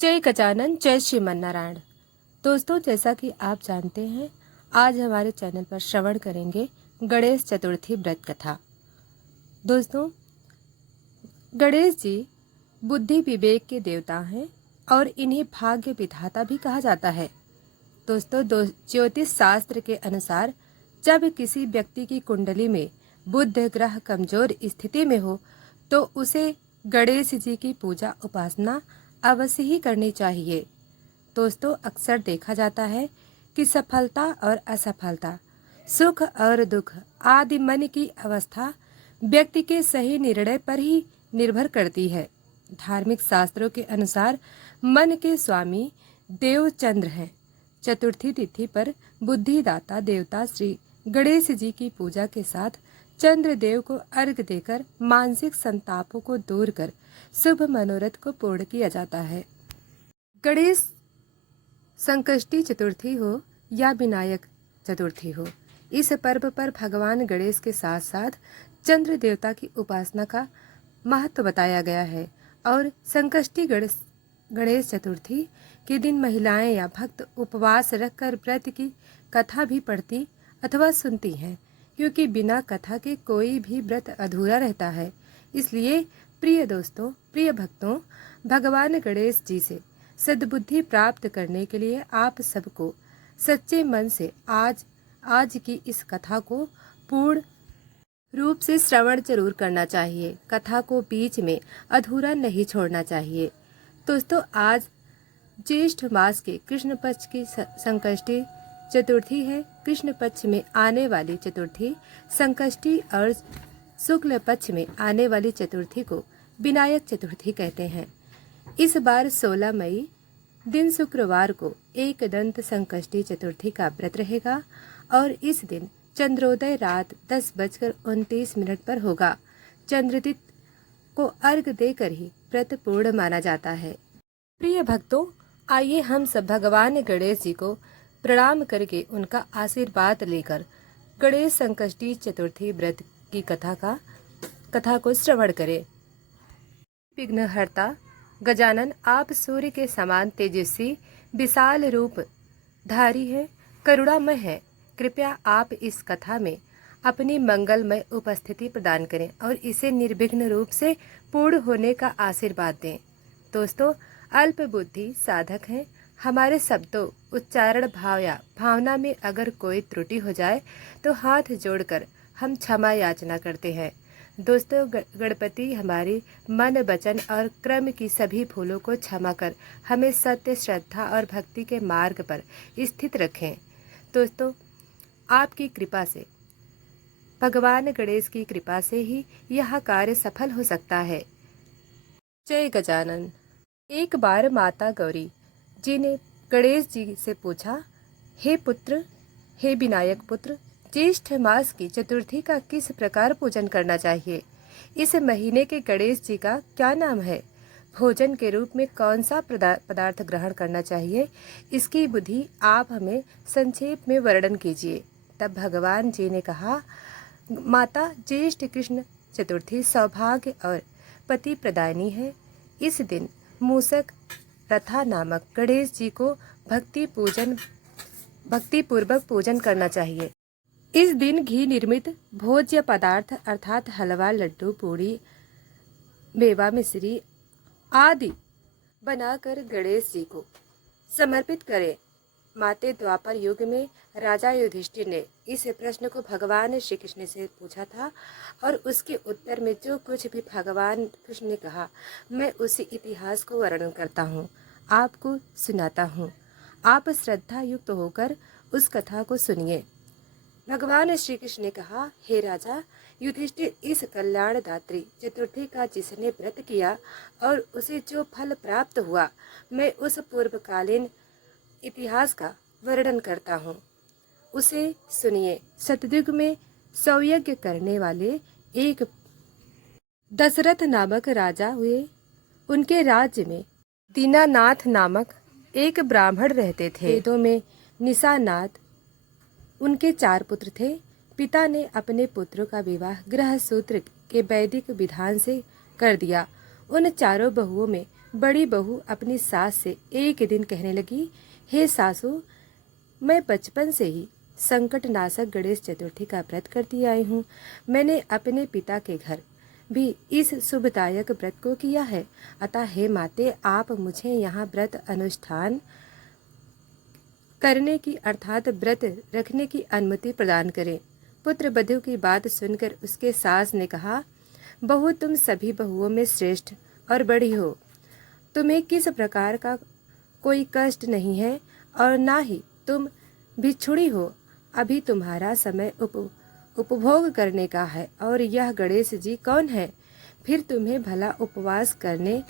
जय गजानन जय श्रीमन्नारायण। दोस्तों, जैसा कि आप जानते हैं, आज हमारे चैनल पर श्रवण करेंगे गणेश चतुर्थी व्रत कथा। दोस्तों, गणेश जी बुद्धि विवेक के देवता हैं और इन्हें भाग्य विधाता भी कहा जाता है। दोस्तों, ज्योतिष शास्त्र के अनुसार जब किसी व्यक्ति की कुंडली में बुध ग्रह कमजोर स्थिति में हो तो उसे गणेश जी की पूजा उपासना अवश्य ही करनी चाहिए। दोस्तों, अक्सर देखा जाता है कि सफलता और असफलता, सुख और दुख आदि मन की अवस्था व्यक्ति के सही निर्णय पर ही निर्भर करती है। धार्मिक शास्त्रों के अनुसार मन के स्वामी देव चंद्र हैं। चतुर्थी तिथि पर बुद्धिदाता देवता श्री गणेश जी की पूजा के साथ चंद्र देव को अर्घ्य देकर मानसिक संतापों को दूर कर शुभ मनोरथ को पूर्ण किया जाता है। गणेश संकष्टी चतुर्थी हो या विनायक चतुर्थी हो, इस पर्व पर भगवान गणेश के साथ साथ चंद्र देवता की उपासना का महत्व बताया गया है। और संकष्टी गणेश चतुर्थी के दिन महिलाएं या भक्त उपवास रखकर व्रत की कथा भी पढ़ती अथवा सुनती हैं, क्योंकि बिना कथा के कोई भी व्रत अधूरा रहता है। इसलिए प्रिय दोस्तों, प्रिय भक्तों, भगवान गणेश जी से सद्बुद्धि प्राप्त करने के लिए आप सबको सच्चे मन से आज की इस कथा को पूर्ण रूप से श्रवण जरूर करना चाहिए। कथा को बीच में अधूरा नहीं छोड़ना चाहिए। दोस्तों, आज ज्येष्ठ मास के कृष्ण पक्ष की संकष्टी चतुर्थी है। कृष्ण पक्ष में आने वाली चतुर्थी संकष्टी और शुक्ल पक्ष में आने वाली चतुर्थी को विनायक चतुर्थी कहते हैं। इस बार 16 मई दिन शुक्रवार को एक दंत संकष्टी चतुर्थी का व्रत रहेगा और इस दिन चंद्रोदय रात 10:29 पर होगा। चंद्रदित को अर्घ्य देकर ही व्रत पूर्ण माना जाता है। प्रिय भक्तों, आइए हम सब भगवान गणेश जी को प्रणाम करके उनका आशीर्वाद लेकर गणेश संकष्टी चतुर्थी व्रत की कथा को श्रवण करें। विघ्नहर्ता गजानन, आप सूर्य के समान तेजस्वी विशाल रूप धारी है, करुणामय है। कृपया आप इस कथा में अपनी मंगलमय उपस्थिति प्रदान करें और इसे निर्विघ्न रूप से पूर्ण होने का आशीर्वाद दें। दोस्तों, अल्प बुद्धि साधक हैं। हमारे शब्दों, उच्चारण, भाव या भावना में अगर कोई त्रुटि हो जाए तो हाथ जोड़कर हम क्षमा याचना करते हैं। दोस्तों, गणपति हमारी मन, वचन और कर्म की सभी भूलों को क्षमा कर हमें सत्य, श्रद्धा और भक्ति के मार्ग पर स्थित रखें। दोस्तों, आपकी कृपा से, भगवान गणेश की कृपा से ही यह कार्य सफल हो सकता है। जय गजानन। एक बार माता गौरी जी ने गणेश जी से पूछा, हे पुत्र, हे विनायक पुत्र, ज्येष्ठ मास की चतुर्थी का किस प्रकार पूजन करना चाहिए? इस महीने के गणेश जी का क्या नाम है? भोजन के रूप में कौन सा पदार्थ ग्रहण करना चाहिए? इसकी विधि आप हमें संक्षेप में वर्णन कीजिए। तब भगवान जी ने कहा, माता, ज्येष्ठ कृष्ण चतुर्थी सौभाग्य और पति प्रदायनी है। इस दिन मूषक रथा नामक गणेश जी को भक्ति पूर्वक पूजन करना चाहिए। इस दिन घी निर्मित भोज्य पदार्थ अर्थात हलवा, लड्डू, पूड़ी, मेवा, मिश्री आदि बनाकर गणेश जी को समर्पित करें। माते, द्वापर युग में राजा युधिष्ठिर ने इस प्रश्न को भगवान श्री कृष्ण से पूछा था और उसके उत्तर में जो कुछ भी भगवान कृष्ण ने कहा, मैं उसी इतिहास को वर्णन करता हूँ, आपको सुनाता हूँ। आप श्रद्धा युक्त होकर उस कथा को सुनिए। भगवान श्री कृष्ण ने कहा, हे राजा युधिष्ठिर, इस कल्याणदात्री चतुर्थी का जिसने व्रत किया और उसे जो फल प्राप्त हुआ, मैं उस पूर्वकालीन इतिहास का वर्णन करता हूँ, उसे सुनिए। सतयुग में सौयज्ञ करने वाले एक दशरथ नामक राजा हुए। उनके राज्य में दीनानाथ नामक एक ब्राह्मण रहते थे। वेदों में निशानाथ उनके 4 पुत्र थे। पिता ने अपने पुत्रों का विवाह गृह सूत्र के वैदिक विधान से कर दिया। उन चारों बहुओं में बड़ी बहू अपनी सास से एक दिन कहने लगी, हे सासू, मैं बचपन से ही संकट नाशक गणेश चतुर्थी का व्रत करती आई हूँ। मैंने अपने पिता के घर भी इस शुभदायक व्रत को किया है। अतः हे माते, आप मुझे यहाँ व्रत अनुष्ठान करने की अर्थात व्रत रखने की अनुमति प्रदान करें। पुत्र वधू की बात सुनकर उसके सास ने कहा, बहू, तुम सभी बहुओं में श्रेष्ठ और बड़ी हो। तुम्हें किस प्रकार का कोई कष्ट नहीं है और ना ही तुम भिक्षुणी हो। अभी तुम्हारा समय उपभोग करने का है और यह गणेश जी कौन है? फिर तुम्हें भला उपवास करने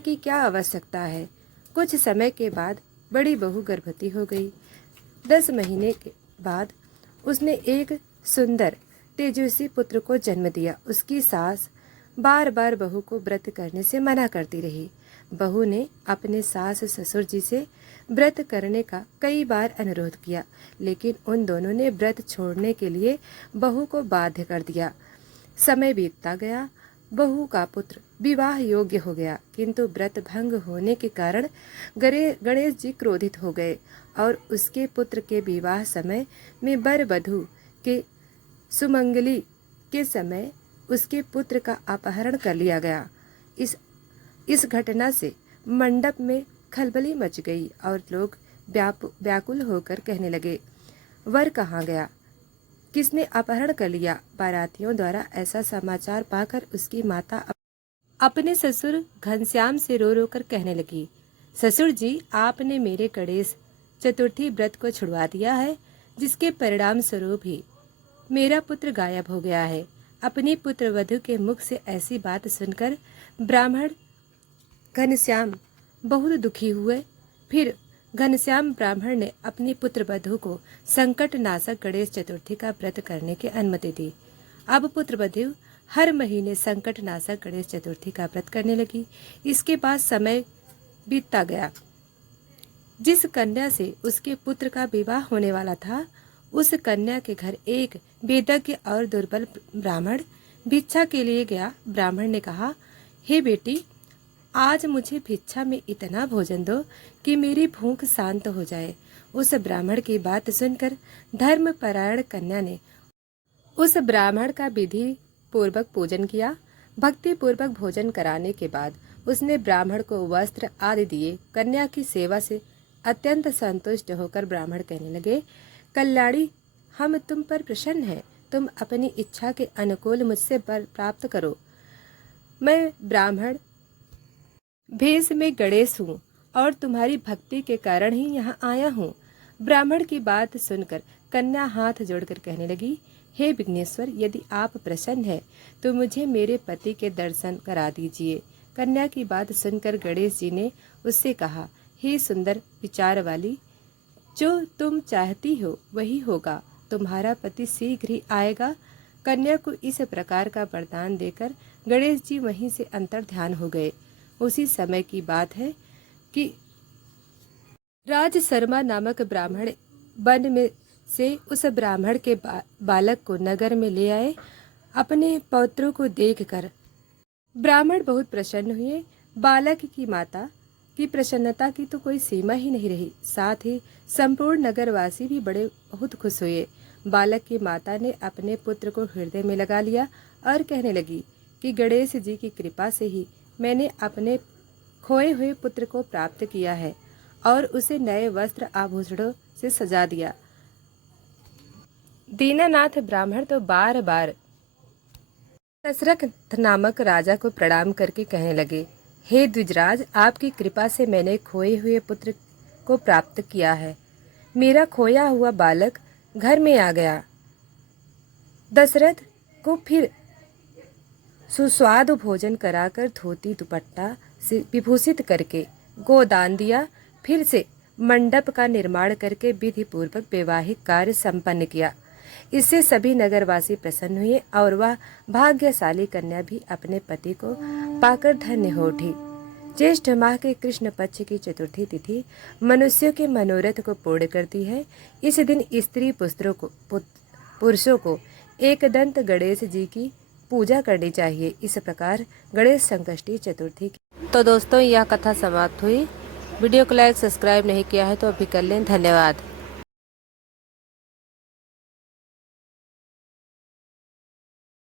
की क्या आवश्यकता है? कुछ समय के बाद बड़ी बहू गर्भवती हो गई। 10 महीने के बाद उसने एक सुंदर तेजस्वी पुत्र को जन्म दिया। उसकी सास बार बार बहू को व्रत करने से मना करती रही। बहू ने अपने सास ससुर जी से व्रत करने का कई बार अनुरोध किया, लेकिन उन दोनों ने व्रत छोड़ने के लिए बहू को बाध्य कर दिया। समय बीतता गया। बहू का पुत्र विवाह योग्य हो गया, किंतु व्रत भंग होने के कारण गणेश जी क्रोधित हो गए और उसके पुत्र के विवाह समय में वर वधू के सुमंगली के समय उसके पुत्र का अपहरण कर लिया गया। इस घटना से मंडप में खलबली मच गई और लोग व्याकुल होकर कहने लगे, वर कहाँ गया? किसने अपहरण कर लिया? बारातियों द्वारा ऐसा समाचार पाकर उसकी माता अपने ससुर घनश्याम से रो रो कर कहने लगी, ससुर जी, आपने मेरे गणेश चतुर्थी व्रत को छुड़वा दिया है, जिसके परिणाम स्वरूप ही मेरा पुत्र गायब हो गया है। अपनी पुत्र वधू के मुख से ऐसी बात सुनकर ब्राह्मण घनश्याम बहुत दुखी हुए। फिर घनश्याम ब्राह्मण ने अपनी पुत्र वधू को संकट नाशक गणेश चतुर्थी का व्रत करने की अनुमति दी। अब पुत्र वधू हर महीने संकट नाशक गणेश चतुर्थी का व्रत करने लगी। इसके बाद समय बीतता गया। जिस कन्या से उसके पुत्र का विवाह होने वाला था, उस कन्या के घर एक वेदज्ञ और दुर्बल ब्राह्मण भिक्षा के लिए गया। ब्राह्मण ने कहा, हे बेटी, आज मुझे भिक्षा में इतना भोजन दो कि मेरी भूख शांत हो जाए। उस ब्राह्मण की बात सुनकर धर्मपरायण कन्या ने उस ब्राह्मण का विधि पूर्वक पूजन किया। भक्ति पूर्वक भोजन कराने के बाद उसने ब्राह्मण को वस्त्र आदि दिए। कन्या की सेवा से अत्यंत संतुष्ट होकर ब्राह्मण कहने लगे, कल्याणी, हम तुम पर प्रसन्न हैं। तुम अपनी इच्छा के अनुकूल मुझसे वर प्राप्त करो। मैं ब्राह्मण भेष में गणेश हूँ और तुम्हारी भक्ति के कारण ही यहाँ आया हूँ। ब्राह्मण की बात सुनकर कन्या हाथ जोड़कर कहने लगी, हे विघ्नेश्वर, यदि आप प्रसन्न हैं तो मुझे मेरे पति के दर्शन करा दीजिए। कन्या की बात सुनकर गणेश जी ने उससे कहा, हे सुंदर विचार वाली, जो तुम चाहती हो वही होगा। तुम्हारा पति शीघ्र ही आएगा। कन्या को इस प्रकार का वरदान देकर गणेश जी वहीं से अंतर ध्यान हो गए। उसी समय की बात है कि राज शर्मा नामक ब्राह्मण वन में से उस ब्राह्मण के बालक को नगर में ले आए। अपने पौत्रों को देखकर ब्राह्मण बहुत प्रसन्न हुए। बालक की माता की प्रसन्नता की तो कोई सीमा ही नहीं रही। साथ ही संपूर्ण नगरवासी भी बहुत खुश हुए। बालक की माता ने अपने पुत्र को हृदय में लगा लिया और कहने लगी कि गणेश जी की कृपा से ही मैंने अपने खोए हुए पुत्र को प्राप्त किया है और उसे नए वस्त्र आभूषणों से सजा दिया। दीनानाथ ब्राह्मण तो बार बार दशरथ नामक राजा को प्रणाम करके कहने लगे, हे द्विजराज, आपकी कृपा से मैंने खोए हुए पुत्र को प्राप्त किया है। मेरा खोया हुआ बालक घर में आ गया। दशरथ को फिर सुस्वादु भोजन कराकर धोती दुपट्टा से विभूषित करके गोदान दिया। फिर से मंडप का निर्माण करके विधि पूर्वक वैवाहिक कार्य संपन्न किया। इससे सभी नगरवासी प्रसन्न हुए और वह भाग्यशाली कन्या भी अपने पति को पाकर धन्य हो उठी। ज्येष्ठ माह के कृष्ण पक्ष की चतुर्थी तिथि मनुष्यों के मनोरथ को पूर्ण करती है। इस दिन स्त्री पुरुषों को एकदंत गणेश जी की पूजा करनी चाहिए। इस प्रकार गणेश संकष्टी चतुर्थी तो दोस्तों यह कथा समाप्त हुई। वीडियो को लाइक सब्सक्राइब नहीं किया है तो अभी कर लें। धन्यवाद।